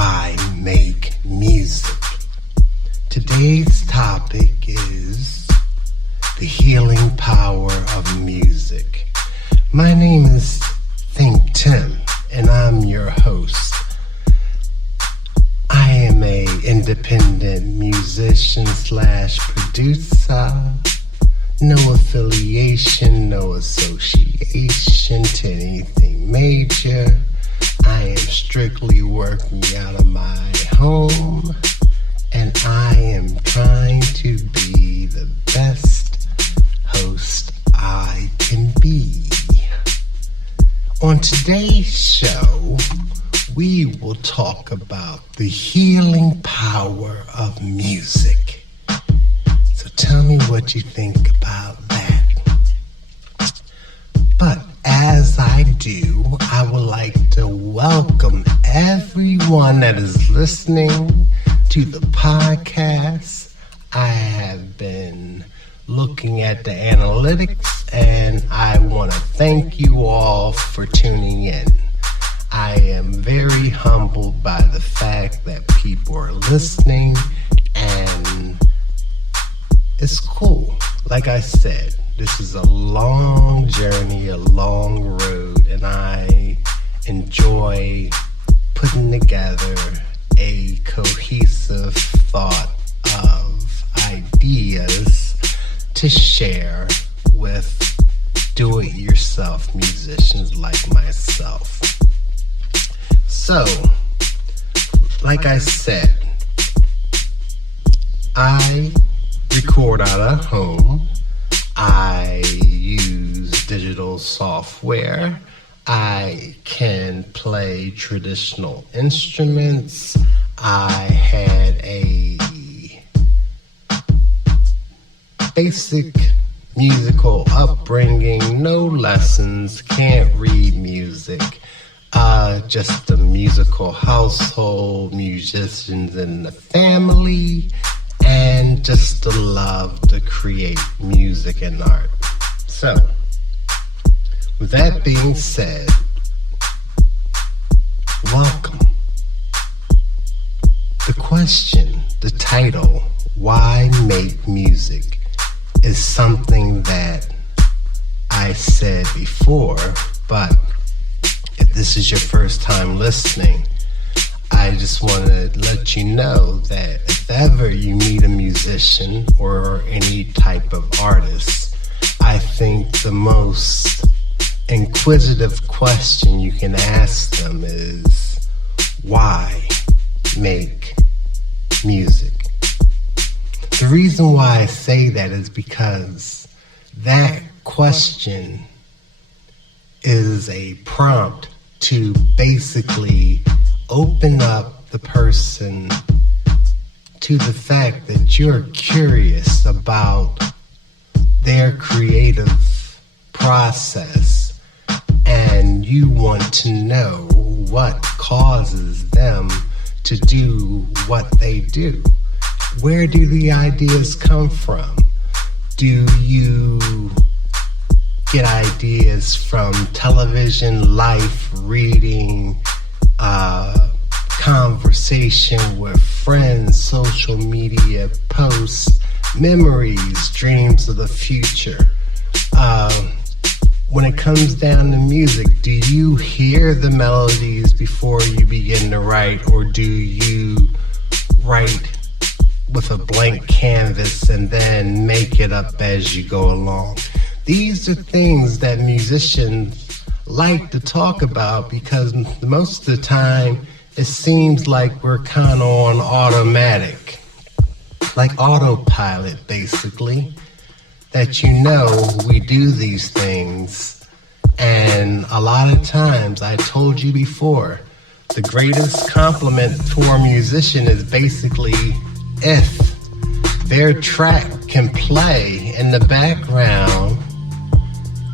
why make music. Today's topic is the healing power of music. My name is ThinkTimm, and I'm your host. I am an independent musician / producer. No affiliation, no association to anything major. I am strictly working out of my home, and I am trying to be the best host I can be. On today's show, we will talk about the healing power of music. So tell me what you think about that. But as I do, I would like to welcome everyone that is listening to the podcast. I have been looking at the analytics, and I want to thank you all for tuning in. I am very humbled by the fact that people are listening, and it's cool. Like I said, this is a long journey, a long road, and I enjoy putting together a cohesive thought of ideas to share with do-it-yourself musicians like myself. So, like I said, I record out of home. I use digital software. I can play traditional instruments. I had a basic musical upbringing, no lessons, can't read music. Just a musical household, musicians in the family, and just the love to create music and art. So, with that being said, welcome. The question, the title, Why Make Music, is something that I said before, but if this is your first time listening, I just want to let you know that if ever you meet a musician or any type of artist, I think the most inquisitive question you can ask them is, why make music? The reason why I say that is because that question is a prompt to basically open up the person to the fact that you're curious about their creative process, and you want to know what causes them to do what they do. Where do the ideas come from? Do you get ideas from television, life, reading, conversation with friends, social media posts, memories, dreams of the future? When it comes down to music, do you hear the melodies before you begin to write, or do you write with a blank canvas and then make it up as you go along? These are things that musicians like to talk about because most of the time it seems like we're kind of on automatic, like autopilot basically, that we do these things. And a lot of times, I told you before, the greatest compliment for a musician is basically if their track can play in the background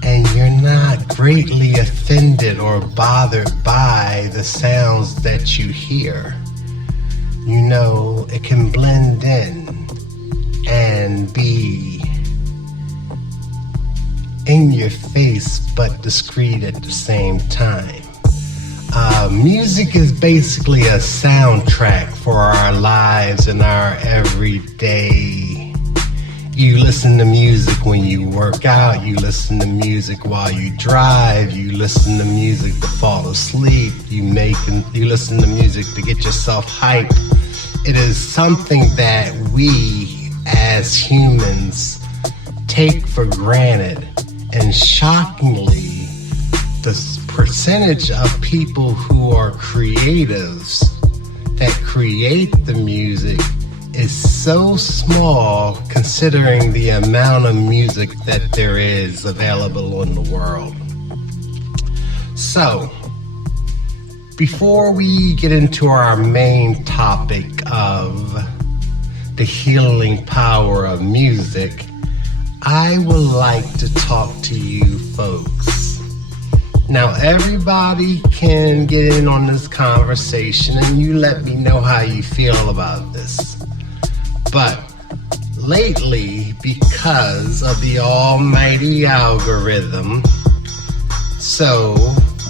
and you're not greatly offended or bothered by the sounds that you hear. It can blend in and be in your face but discreet at the same time. Music is basically a soundtrack for our lives and our everyday. You listen to music when you work out, you listen to music while you drive, you listen to music to fall asleep, you listen to music to get yourself hyped. It is something that we as humans take for granted, and shockingly, the percentage of people who are creatives that create the music is so small considering the amount of music that there is available in the world. So, before we get into our main topic of the healing power of music, I would like to talk to you folks. Now, everybody can get in on this conversation and you let me know how you feel about this. But lately, because of the almighty algorithm, so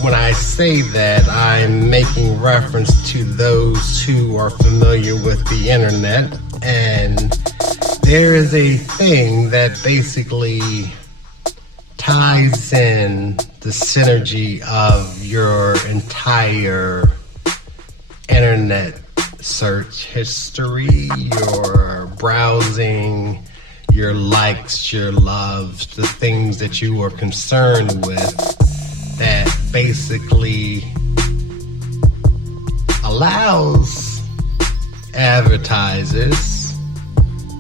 when I say that, I'm making reference to those who are familiar with the internet, and there is a thing that basically ties in the synergy of your entire internet search history, your browsing, your likes, your loves, the things that you are concerned with, that basically allows advertisers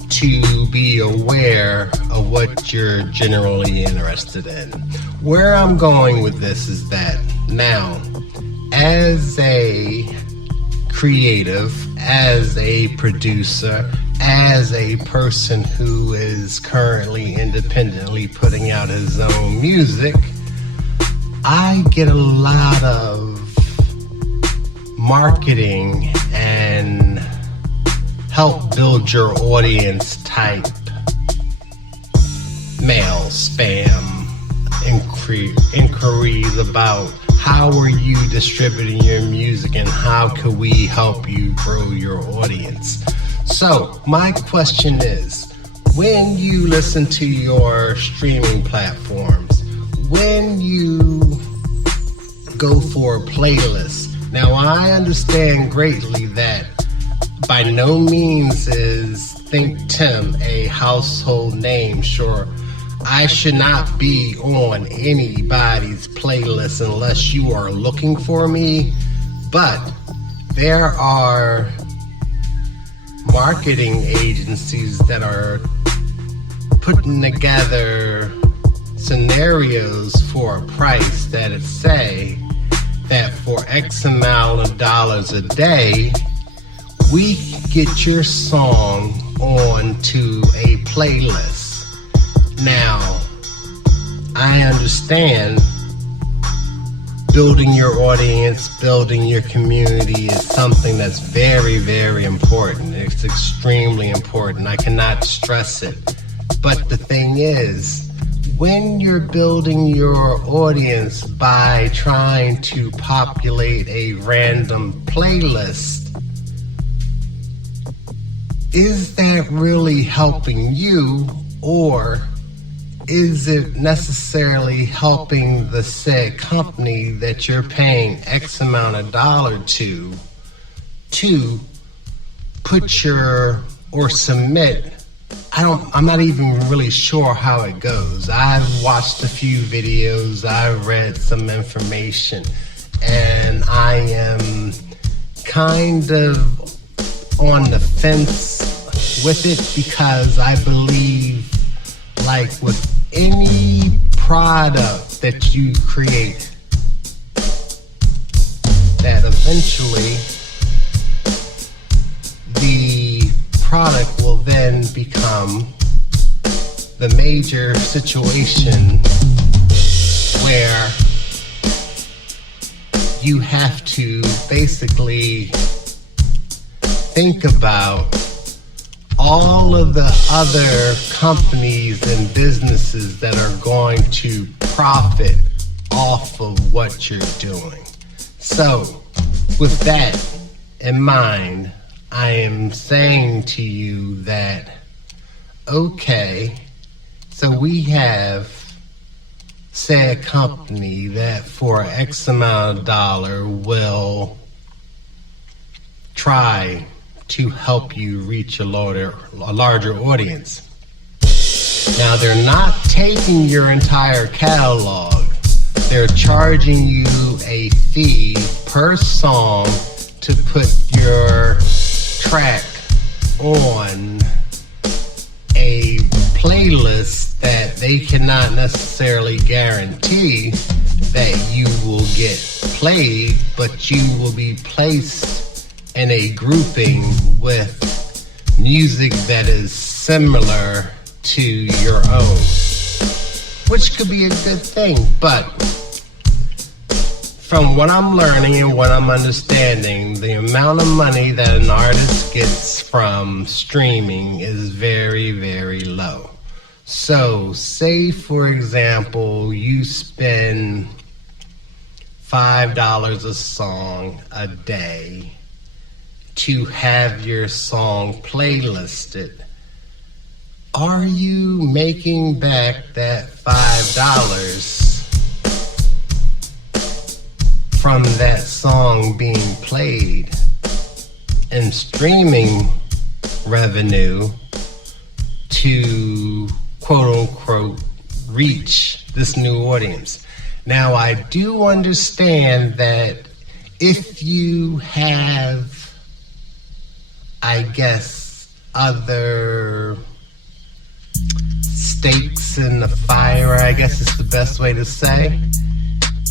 to be aware of what you're generally interested in. Where I'm going with this is that now, as a creative, as a producer, as a person who is currently independently putting out his own music, I get a lot of marketing and help build your audience type mail, spam, inquiries about how are you distributing your music and how can we help you grow your audience. So my question is, when you listen to your streaming platforms, when you go for a playlist, now I understand greatly that by no means is ThinkTimm a household name. Sure, I should not be on anybody's playlist unless you are looking for me, but there are marketing agencies that are putting together scenarios for a price that it say that for X amount of dollars a day, we get your song onto a playlist. Now, I understand building your audience, building your community is something that's very, very important. It's extremely important. I cannot stress it. But the thing is, when you're building your audience by trying to populate a random playlist, is that really helping you, or is it necessarily helping the said company that you're paying X amount of dollar to put your or submit? I'm not even really sure how it goes. I've watched a few videos, I've read some information, and I am kind of on the fence with it, because I believe, like with any product that you create, that eventually the product will then become the major situation where you have to basically think about all of the other companies and businesses that are going to profit off of what you're doing. So, with that in mind, I am saying to you that, okay, so we have, say, a company that for X amount of dollar will try to help you reach a larger audience. Now, they're not taking your entire catalog. They're charging you a fee per song to put your track on a playlist that they cannot necessarily guarantee that you will get played, but you will be placed in a grouping with music that is similar to your own, which could be a good thing. But from what I'm learning and what I'm understanding, the amount of money that an artist gets from streaming is very, very low. So, say for example, you spend $5 a song a day to have your song playlisted. Are you making back that $5 from that song being played in streaming revenue to quote unquote reach this new audience? Now, I do understand that if you have, I guess, other stakes in the fire, I guess is the best way to say.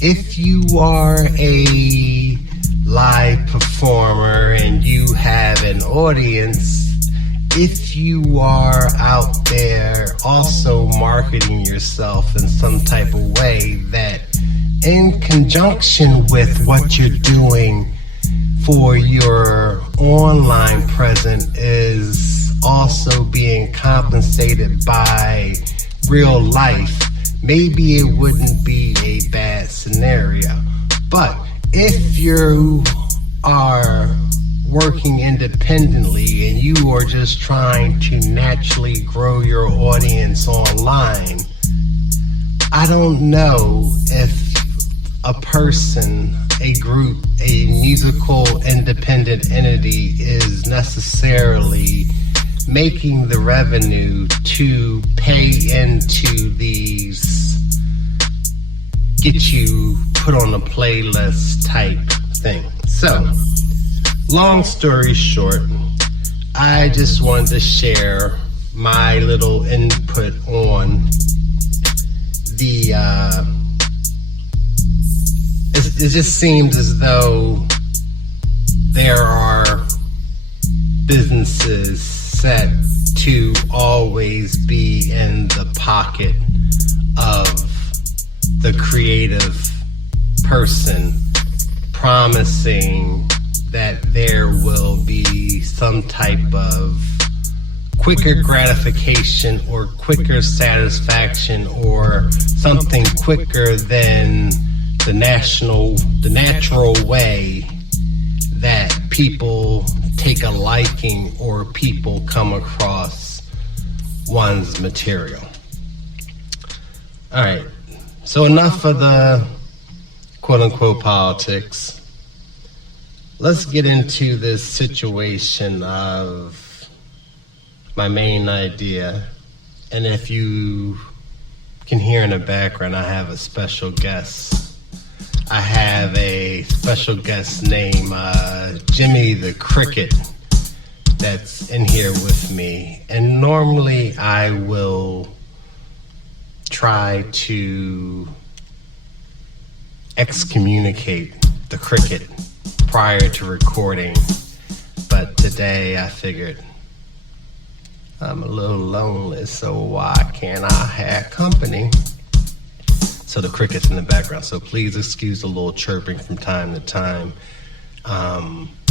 If you are a live performer and you have an audience, if you are out there also marketing yourself in some type of way that in conjunction with what you're doing for your online presence is also being compensated by real life, maybe it wouldn't be a bad scenario. But if you are working independently and you are just trying to naturally grow your audience online, I don't know if a person, a group, a musical independent entity is necessarily making the revenue to pay into these get you put on a playlist type thing. So, long story short, I just wanted to share my little input on the it just seems as though there are businesses set to always be in the pocket of the creative person, promising that there will be some type of quicker gratification or quicker satisfaction or something quicker than the natural way that people take a liking or people come across one's material. All right, so enough of the quote-unquote politics. Let's get into this situation of my main idea. And if you can hear in the background, I have a special guest. I have a special guest named Jimmy the Cricket that's in here with me. And normally I will try to excommunicate the cricket prior to recording, but today I figured I'm a little lonely, so why can't I have company? So the cricket's in the background, so please excuse the little chirping from time to time.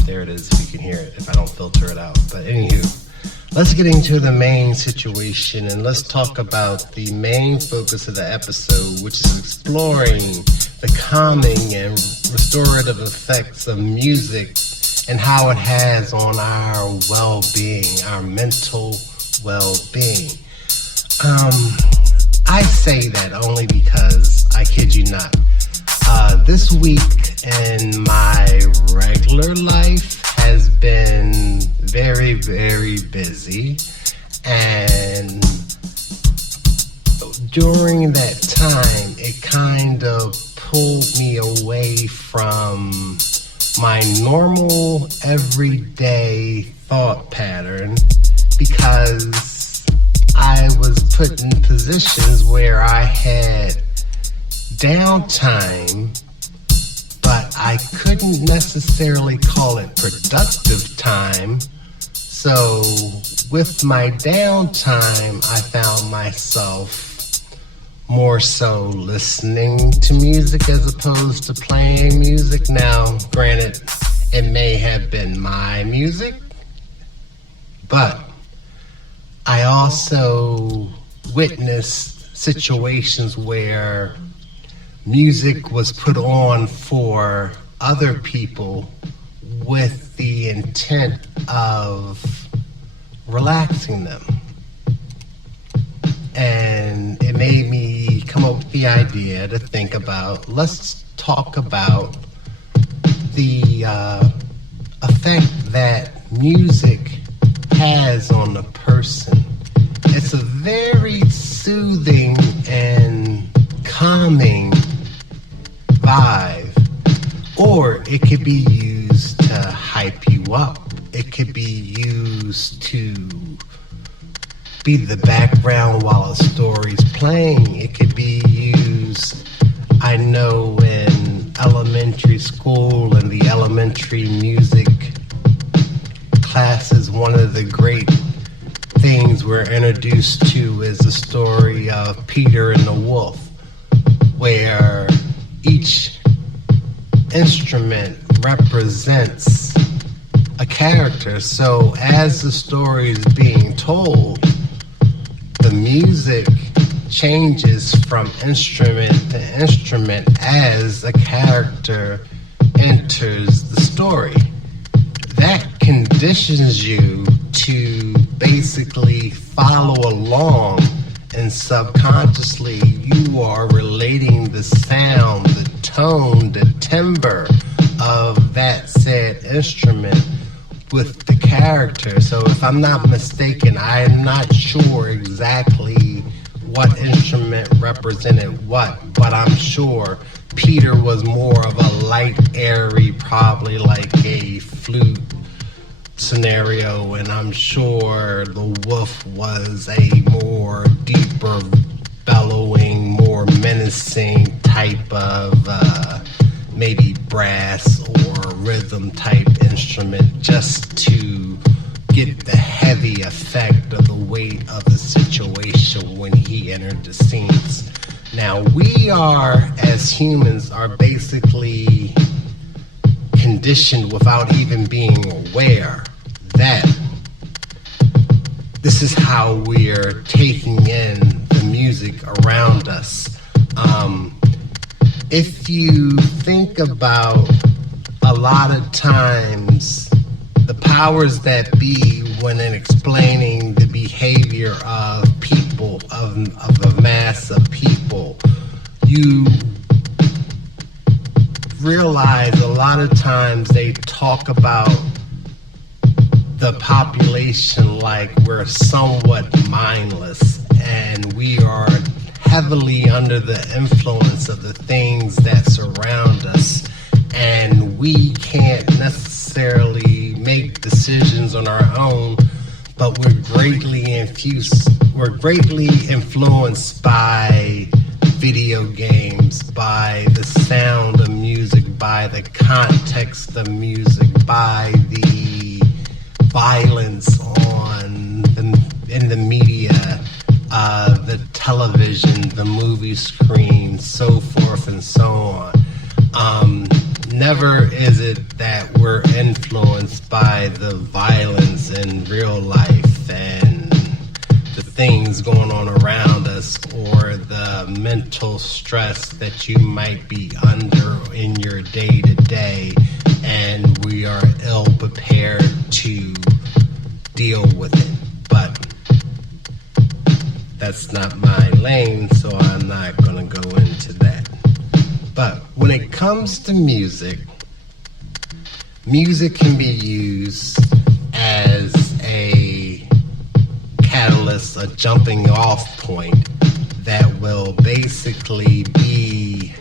There it is, if you can hear it, if I don't filter it out. But anywho, let's get into the main situation, and let's talk about the main focus of the episode, which is exploring the calming and restorative effects of music and how it has on our well-being, our mental well-being. I say that only because, I kid you not, this week in my regular life has been very, very busy, and during that time, it kind of pulled me away from my normal, everyday thought pattern because I was put in positions where I had downtime, but I couldn't necessarily call it productive time. So with my downtime, I found myself more so listening to music as opposed to playing music. Now, granted, it may have been my music, but I also witnessed situations where music was put on for other people with the intent of relaxing them. And it made me come up with the idea to think about, let's talk about the effect that music has on a person. It's a very soothing and calming vibe, or it could be used to hype you up. It could be used to be the background while a story's playing. It could be used, I know in elementary school and the elementary music classes, one of the great things we're introduced to is the story of Peter and the Wolf, where each instrument represents a character. So as the story is being told, the music changes from instrument to instrument as a character enters the story. That conditions you to basically follow along, and subconsciously you are relating the sound, the tone, the timbre of that said instrument with the character. So if I'm not mistaken, I'm not sure exactly what instrument represented what, but I'm sure Peter was more of a light, airy, probably like a flute scenario, and I'm sure the wolf was a more deeper, bellowing, more menacing type of maybe brass or rhythm type instrument, just to get the heavy effect of the weight of the situation when he entered the scenes. Now, we are, as humans, are basically conditioned without even being aware that this is how we're taking in the music around us. If you think about a lot of times the powers that be when in explaining the behavior of people, of a mass of people, you realize a lot of times they talk about the population like we're somewhat mindless, and we are heavily under the influence of the things that surround us, and we can't necessarily make decisions on our own, but we're greatly influenced by video games, by the sound of music, by the context of music, by the violence in the media, the television, the movie screen, so forth and so on. Never is it that we're influenced by the violence in real life and the things going on around us or the mental stress that you might be under in your day to day, and we are ill prepared to deal with it. But that's not my lane, so I'm not going to go into that. But when it comes to music, music can be used as a catalyst, a jumping off point that will basically be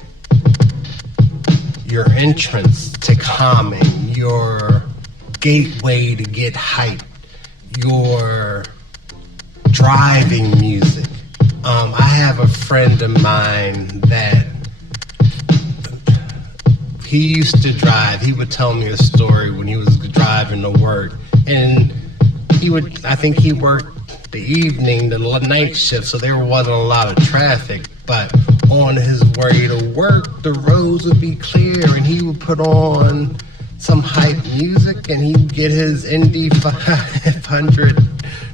your entrance to calming, your gateway to get hype, your driving music. I have a friend of mine that he used to drive. He would tell me a story when he was driving to work, and I think he worked the evening, the night shift, so there wasn't a lot of traffic, but on his way to work, the roads would be clear, and he would put on some hype music, and he would get his Indy 500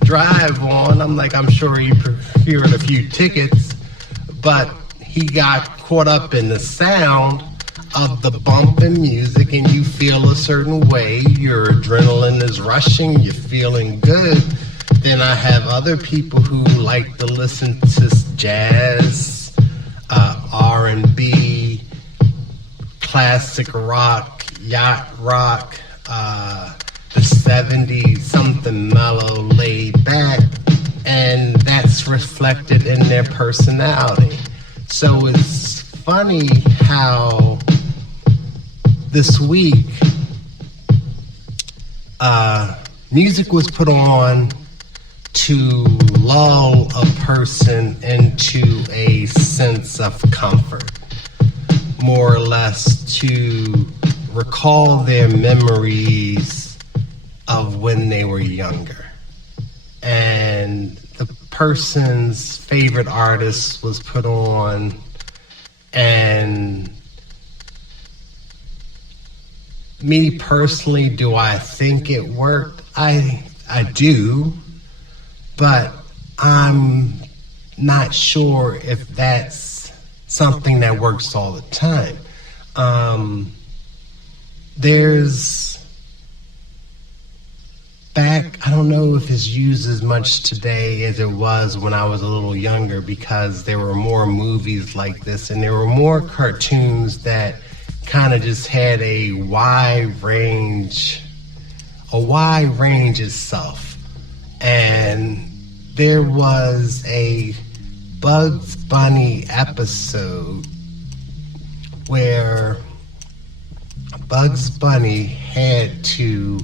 drive on. I'm sure he procured a few tickets, but he got caught up in the sound of the bumping music, and you feel a certain way, your adrenaline is rushing, you're feeling good. Then I have other people who like to listen to jazz, R&B, classic rock, yacht rock, the 70s, something mellow, laid back, and that's reflected in their personality. So it's funny how this week music was put on to lull a person into a sense of comfort, more or less to recall their memories of when they were younger. And the person's favorite artist was put on, and me personally, do I think it worked? I do, but I'm not sure if that's something that works all the time. I don't know if it's used as much today as it was when I was a little younger, because there were more movies like this, and there were more cartoons that kind of just had a wide range itself. And there was a Bugs Bunny episode where Bugs Bunny had to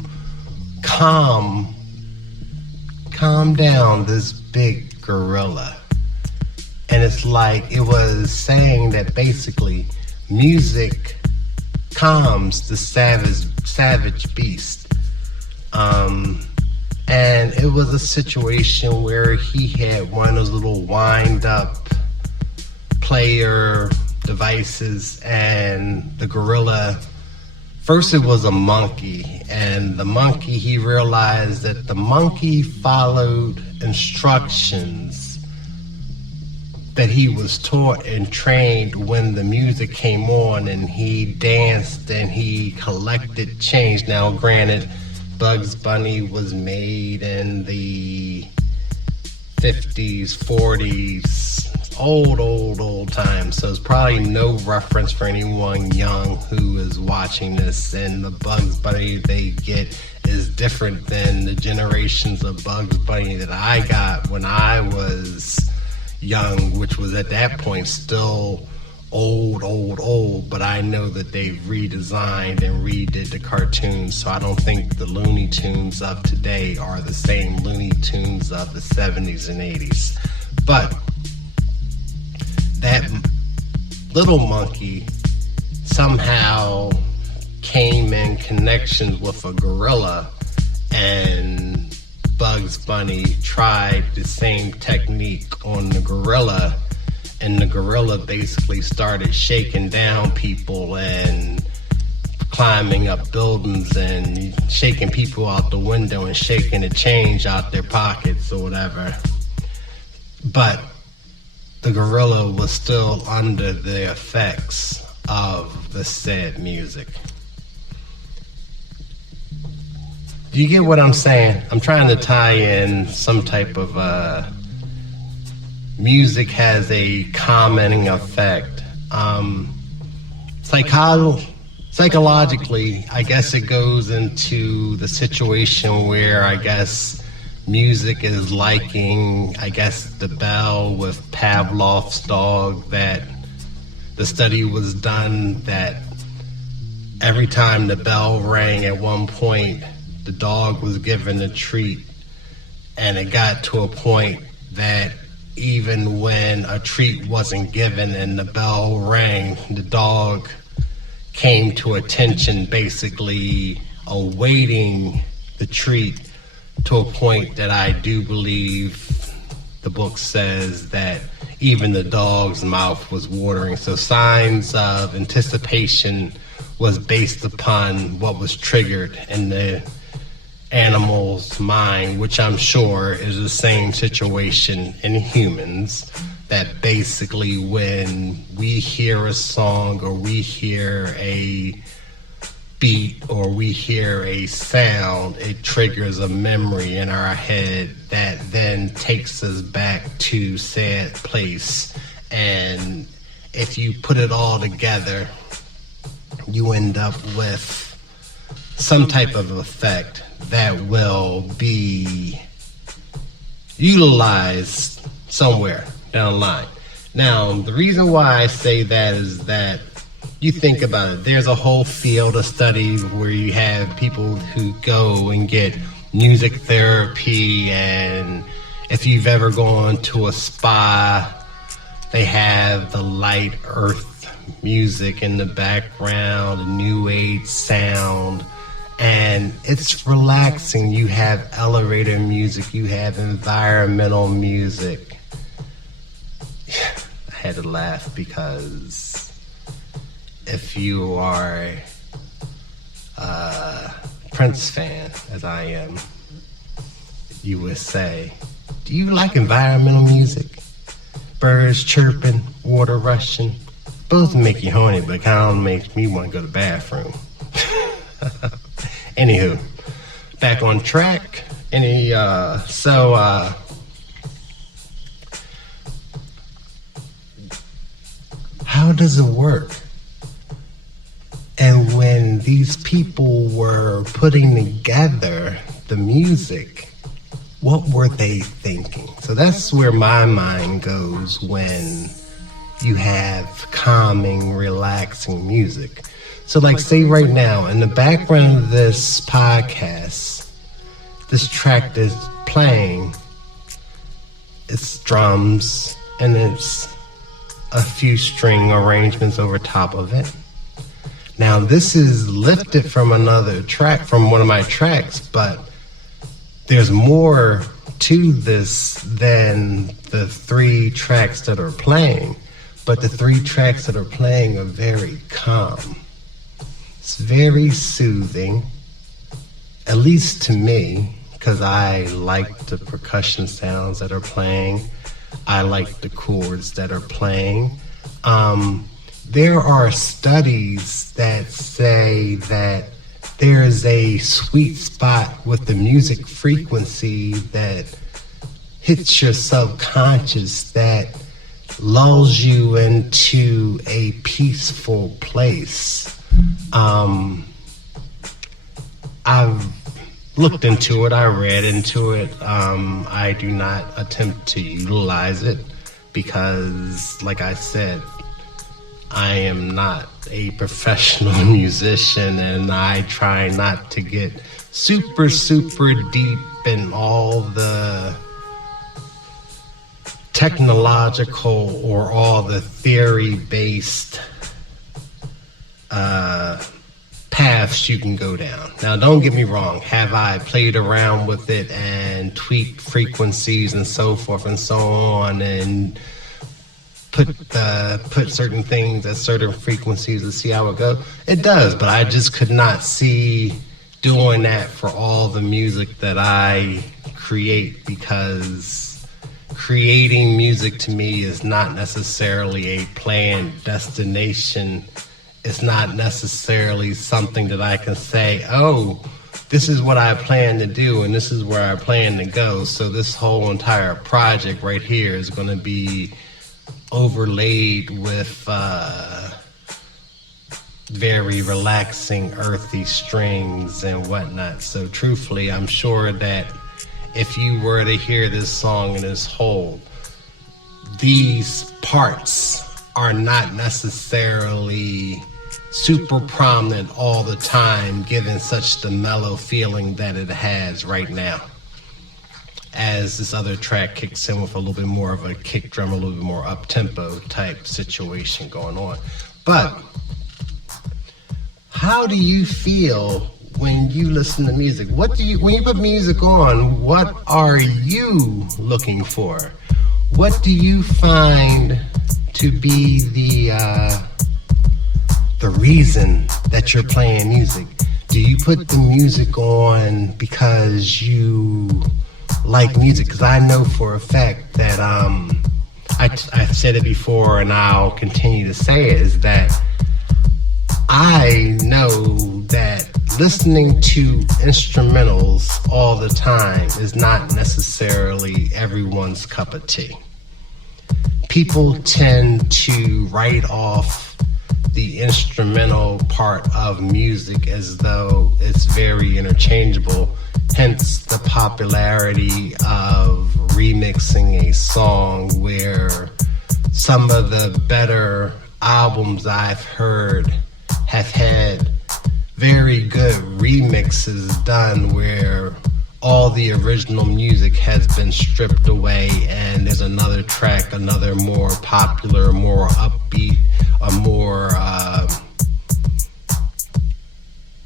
calm down this big gorilla. And it's like it was saying that basically music calms the savage beast. And it was a situation where he had one of those little wind-up player devices, and the gorilla, first it was a monkey, and the monkey, he realized that the monkey followed instructions that he was taught and trained when the music came on, and he danced and he collected change. Now granted, Bugs Bunny was made in the 50s, 40s, old times, so it's probably no reference for anyone young who is watching this, and the Bugs Bunny they get is different than the generations of Bugs Bunny that I got when I was young, which was at that point still old, but I know that they've redesigned and redid the cartoons, so I don't think the Looney Tunes of today are the same Looney Tunes of the 70s and 80s. But that little monkey somehow came in connection with a gorilla, and Bugs Bunny tried the same technique on the gorilla, and the gorilla basically started shaking down people and climbing up buildings and shaking people out the window and shaking the change out their pockets or whatever. but the gorilla was still under the effects of the said music. Do you get what I'm saying? I'm trying to tie in some type of music has a calming effect. Psychologically, I guess it goes into the situation where I guess music is liking, I guess, the bell with Pavlov's dog, that the study was done that every time the bell rang at one point, the dog was given a treat, and it got to a point that even when a treat wasn't given and the bell rang, the dog came to attention, basically awaiting the treat, to a point that I do believe the book says that even the dog's mouth was watering. So signs of anticipation was based upon what was triggered in the animal's mind, which I'm sure is the same situation in humans, that basically when we hear a song or we hear a beat or we hear a sound, it triggers a memory in our head that then takes us back to said place. And if you put it all together, you end up with some type of effect that will be utilized somewhere down the line. Now, the reason why I say that is that you think about it, there's a whole field of study where you have people who go and get music therapy, and if you've ever gone to a spa, they have the light earth music in the background, the new age sound, and it's relaxing. You have elevator music, you have environmental music. I had to laugh because if you are a Prince fan, as I am, you would say, do you like environmental music? Birds chirping, water rushing. Supposed to make you horny, but kind of makes me want to go to the bathroom. Anywho, back on track. How does it work? And when these people were putting together the music, what were they thinking? So that's where my mind goes when you have calming, relaxing music. So like say right now, in the background of this podcast, this track that's playing, it's drums and it's a few string arrangements over top of it. Now this is lifted from another track, from one of my tracks, but there's more to this than the 3 tracks that are playing. But the 3 tracks that are playing are very calm. It's very soothing, at least to me, because I like the percussion sounds that are playing. I like the chords that are playing. There are studies that say that there is a sweet spot with the music frequency that hits your subconscious that lulls you into a peaceful place. I've looked into it, I read into it. I do not attempt to utilize it because, like I said, I am not a professional musician, and I try not to get super deep in all the technological or all the theory-based paths you can go down. Now, don't get me wrong. Have I played around with it and tweaked frequencies and so forth and so on, and put certain things at certain frequencies to see how it goes? It does, but I just could not see doing that for all the music that I create, because creating music to me is not necessarily a planned destination. It's not necessarily something that I can say, oh, this is what I plan to do and this is where I plan to go. So this whole entire project right here is going to be overlaid with very relaxing, earthy strings and whatnot. So truthfully, I'm sure that if you were to hear this song in its whole, these parts are not necessarily super prominent all the time, given such the mellow feeling that it has right now. As this other track kicks in with a little bit more of a kick drum, a little bit more up-tempo type situation going on. But how do you feel when you listen to music? When you put music on, what are you looking for? What do you find to be the reason that you're playing music? Do you put the music on because you like music? Because I know for a fact that I've said it before and I'll continue to say it, is that I know that listening to instrumentals all the time is not necessarily everyone's cup of tea. People tend to write off the instrumental part of music as though it's very interchangeable, hence the popularity of remixing a song, where some of the better albums I've heard have had very good remixes done where all the original music has been stripped away and there's another track, another more popular, more upbeat, a more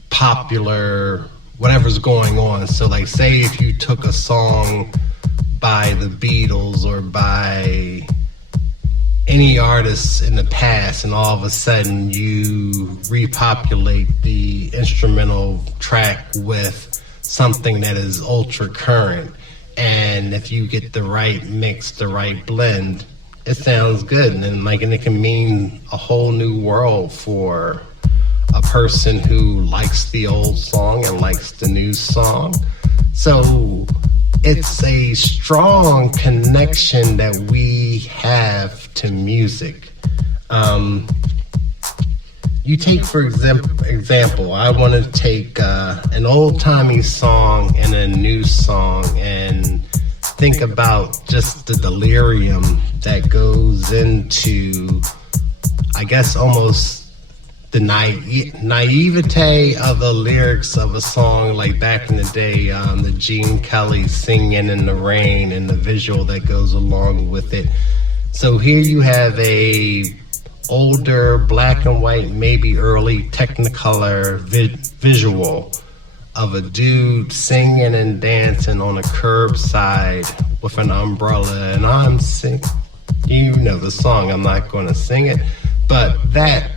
popular whatever's going on. So like, say if you took a song by the Beatles or by any artists in the past and all of a sudden you repopulate the instrumental track with something that is ultra current, and if you get the right mix, the right blend, it sounds good, and it can mean a whole new world for a person who likes the old song and likes the new song. So it's a strong connection that we have to music. You take, for example, I want to take an old-timey song and a new song and think about just the delirium that goes into, I guess, almost the naivete of the lyrics of a song like back in the day, the Gene Kelly Singing in the Rain and the visual that goes along with it. So here you have a older black and white, maybe early Technicolor visual of a dude singing and dancing on a curbside with an umbrella, and I'm singing, you know the song, I'm not going to sing it, but that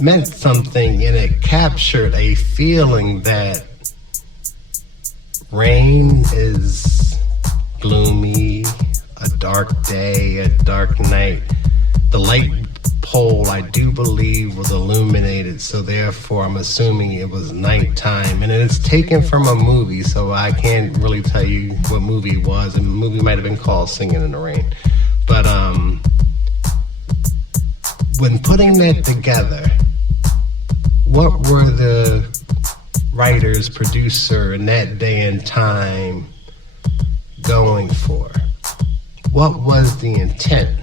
meant something, and it captured a feeling that rain is gloomy, a dark day, a dark night. The light pole, I do believe, was illuminated, so therefore I'm assuming it was nighttime. And it's taken from a movie, so I can't really tell you what movie it was. And the movie might have been called Singing in the Rain. But when putting that together, what were the writers, producer in that day and time going for? What was the intent?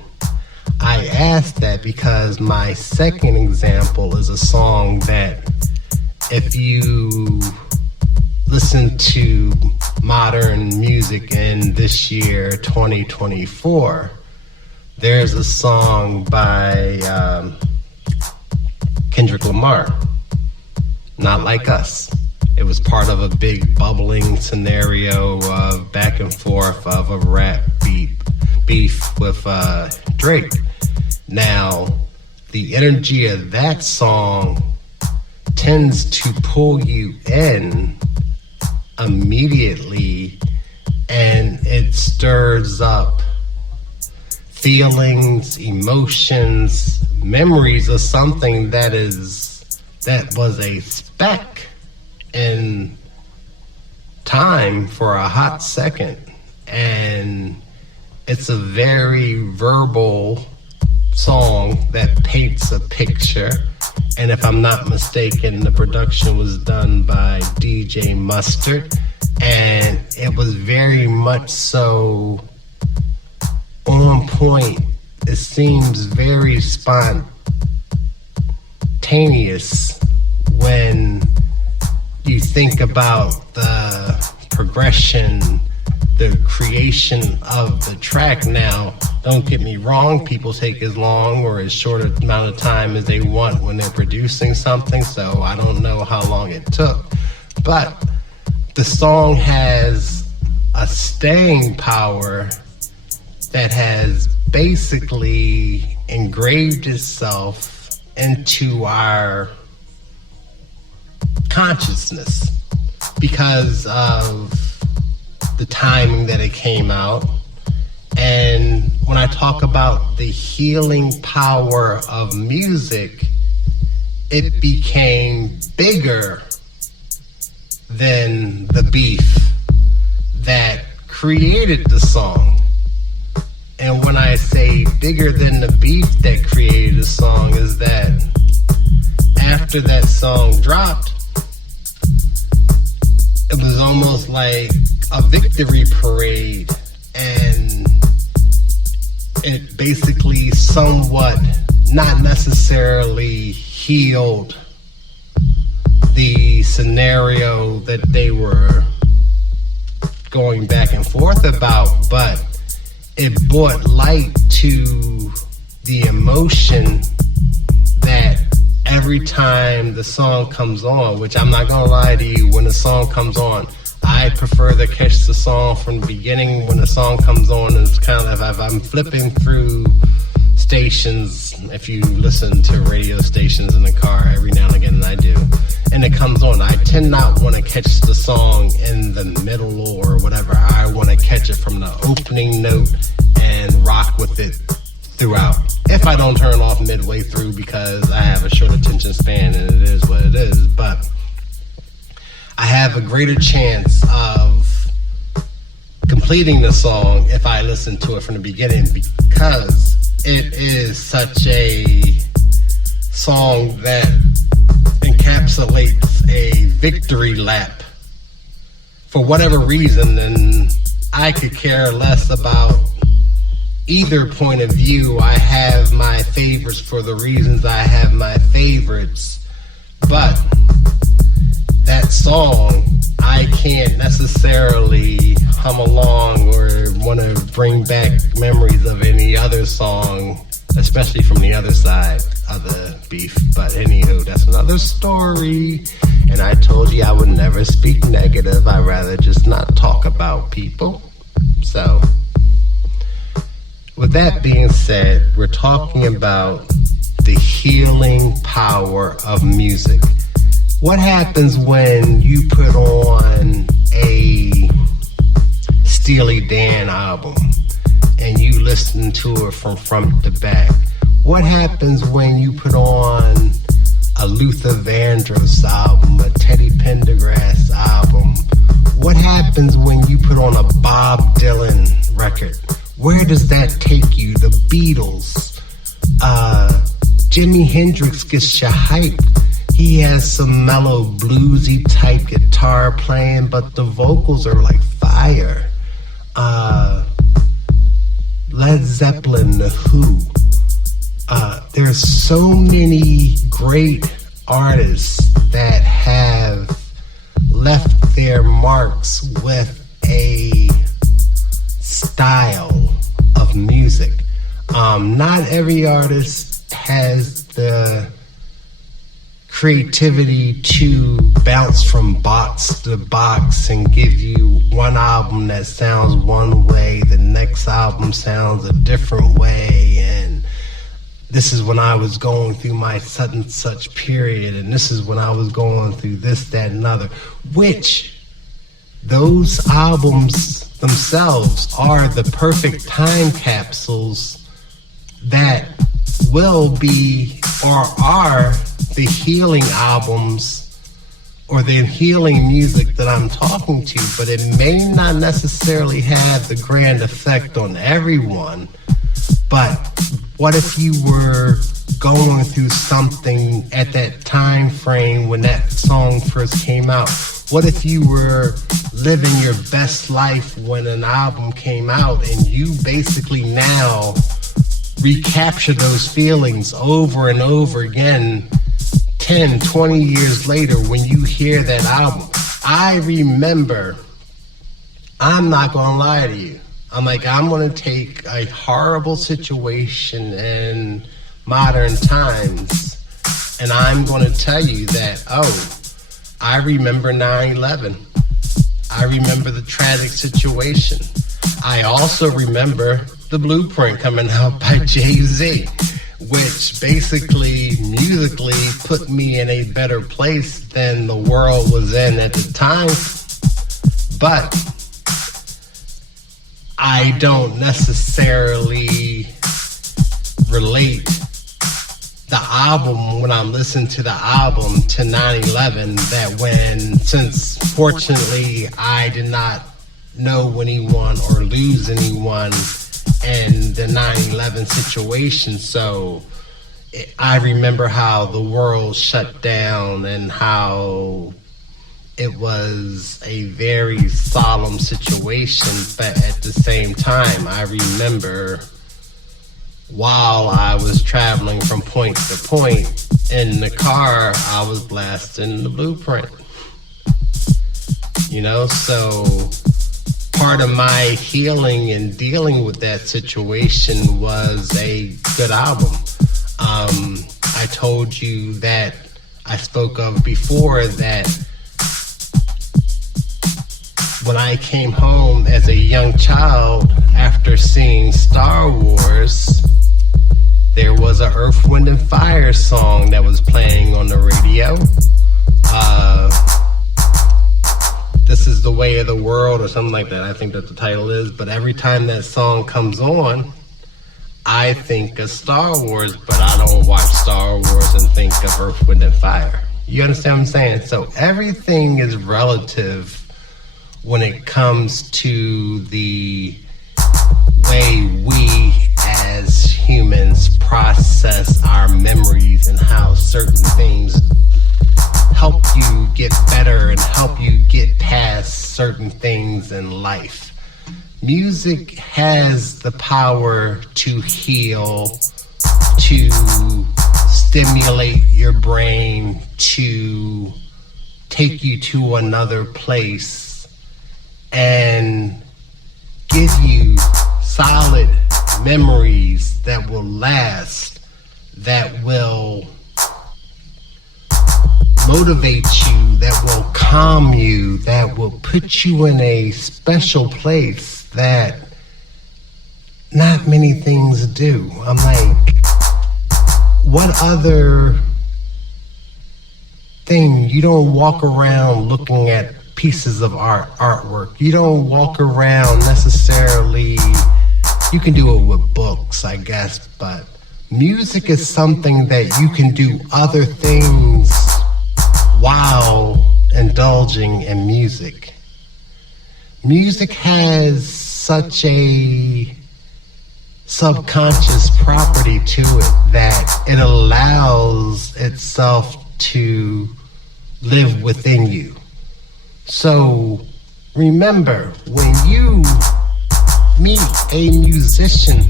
I asked that because my second example is a song that, if you listen to modern music in this year, 2024, there's a song by Kendrick Lamar, Not Like Us. It was part of a big bubbling scenario of back and forth of a rap beef with Drake. Now, the energy of that song tends to pull you in immediately and it stirs up feelings, emotions, memories of something that was a speck in time for a hot second. And it's a very verbal song that paints a picture. And if I'm not mistaken, the production was done by DJ Mustard, and it was very much so on point. It seems very spontaneous when you think about the progression, the creation of the track. Now, don't get me wrong, people take as long or as short an amount of time as they want when they're producing something, so I don't know how long it took. But the song has a staying power that has basically engraved itself into our consciousness because of the timing that it came out. And when I talk about the healing power of music, it became bigger than the beef that created the song. And when I say bigger than the beef that created the song, is that after that song dropped, it was almost like a victory parade, and it basically somewhat, not necessarily healed the scenario that they were going back and forth about, but it brought light to the emotion that every time the song comes on, which I'm not gonna lie to you, when the song comes on, I prefer to catch the song from the beginning. When the song comes on, it's kind of if I'm flipping through stations, if you listen to radio stations in the car every now and again, and I do, and it comes on, I tend not want to catch the song in the middle or whatever. I want to catch it from the opening note and rock with it throughout. If I don't turn off midway through because I have a short attention span and it is what it is, but I have a greater chance of completing the song if I listen to it from the beginning, because it is such a song that encapsulates a victory lap for whatever reason, and I could care less about either point of view. I have my favorites for the reasons I have my favorites, but that song, I can't necessarily hum along or want to bring back memories of any other song, especially from the other side of the beef. But anywho, that's another story. And I told you I would never speak negative. I'd rather just not talk about people. So, with that being said, we're talking about the healing power of music. What happens when you put on a Steely Dan album and you listen to it from front to back? What happens when you put on a Luther Vandross album, a Teddy Pendergrass album? What happens when you put on a Bob Dylan record? Where does that take you? The Beatles. Jimi Hendrix gets you hyped. He has some mellow bluesy type guitar playing, but the vocals are like fire. Led Zeppelin, The Who. There's so many great artists that have left their marks with a style of music. Not every artist has the creativity to bounce from box to box and give you one album that sounds one way, the next album sounds a different way, and this is when I was going through my such and such period, and this is when I was going through this, that, and other, which those albums themselves are the perfect time capsules that will be or are the healing albums or the healing music that I'm talking to, but it may not necessarily have the grand effect on everyone. But what if you were going through something at that time frame when that song first came out? What if you were living your best life when an album came out and you basically now recapture those feelings over and over again 10, 20 years later when you hear that album? I remember, I'm not gonna lie to you, I'm gonna take a horrible situation in modern times and I'm gonna tell you that, I remember 9/11. I remember the tragic situation. I also remember The Blueprint coming out by Jay-Z, which basically musically put me in a better place than the world was in at the time. But I don't necessarily relate the album, when I'm listening to the album, to 9/11, since fortunately I did not know anyone or lose anyone in the 9/11 situation. So I remember how the world shut down and how it was a very solemn situation. But at the same time, I remember while I was traveling from point to point in the car, I was blasting The Blueprint. So part of my healing and dealing with that situation was a good album. I told you that I spoke of before that when I came home as a young child after seeing Star Wars, there was an Earth, Wind & Fire song that was playing on the radio. This is the Way of the World or something like that. I think that the title is. But every time that song comes on, I think of Star Wars, but I don't watch Star Wars and think of Earth, Wind & Fire. You understand what I'm saying? So everything is relative when it comes to the way we as humans process our memories and how certain things help you get better and help you get past certain things in life. Music has the power to heal, to stimulate your brain, to take you to another place and give you solid memories that will last, that will motivate you, that will calm you, that will put you in a special place that not many things do. I'm like, what other thing? You don't walk around looking at pieces of artwork. You don't walk around necessarily. You can do it with books, I guess, but music is something that you can do other things while indulging in music. Music has such a subconscious property to it that it allows itself to live within you. So remember, when you meet a musician,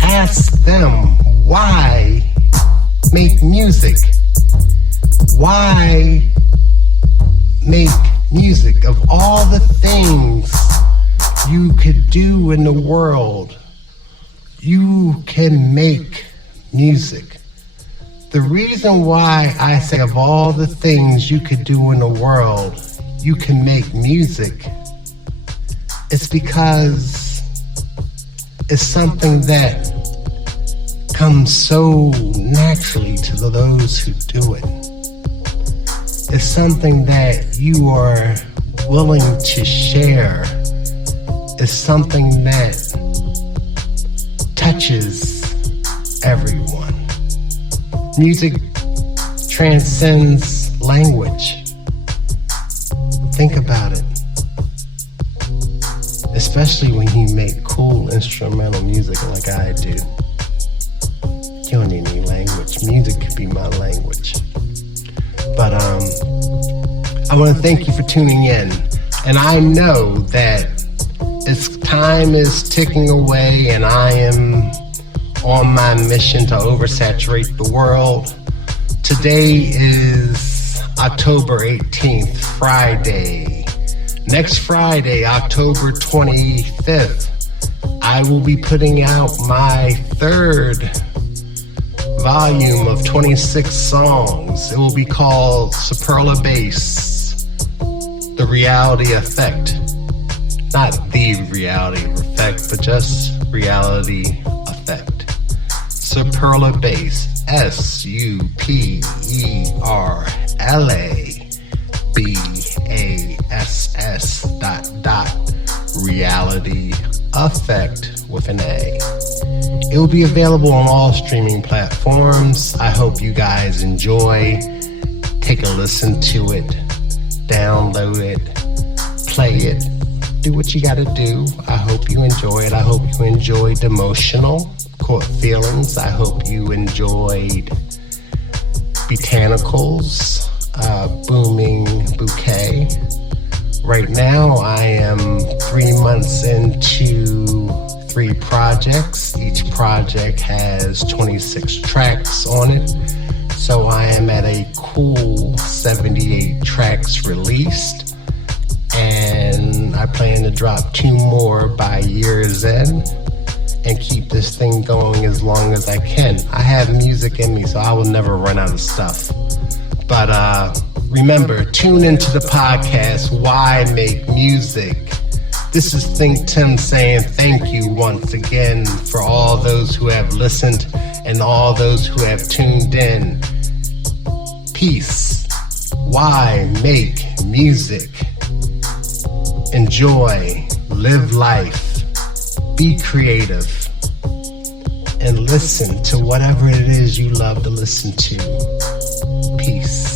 ask them why make music. Why make music? Of all the things you could do in the world, you can make music. The reason why I say of all the things you could do in the world, you can make music, it's because it's something that comes so naturally to those who do it. It's something that you are willing to share is something that touches everyone. Music transcends language. Think about it. Especially when you make cool instrumental music like I do. You don't need any language. Music could be my language. But I want to thank you for tuning in. And I know that time is ticking away and I am on my mission to oversaturate the world. Today is October 18th, Friday. Next Friday, October 25th, I will be putting out my third volume of 26 songs. It will be called Superlative, The Reality Effect. Not the reality effect, but just reality effect. Superlative, SUPERLABASS ... reality effect with an A. It will be available on all streaming platforms. I hope you guys enjoy. Take a listen to it, download it, play it, do what you gotta do. I hope you enjoy it. I hope you enjoyed Emotional, Caught Feelings. I hope you enjoyed Botanicals, Booming Bouquet. Right now, I am 3 months into 3 projects. Each project has 26 tracks on it. So I am at a cool 78 tracks released. And I plan to drop 2 more by year's end and keep this thing going as long as I can. I have music in me, so I will never run out of stuff. But remember, tune into the podcast, Why Make Music? This is ThinkTimm saying thank you once again for all those who have listened and all those who have tuned in. Peace. Why make music? Enjoy, live life, be creative, and listen to whatever it is you love to listen to. Peace.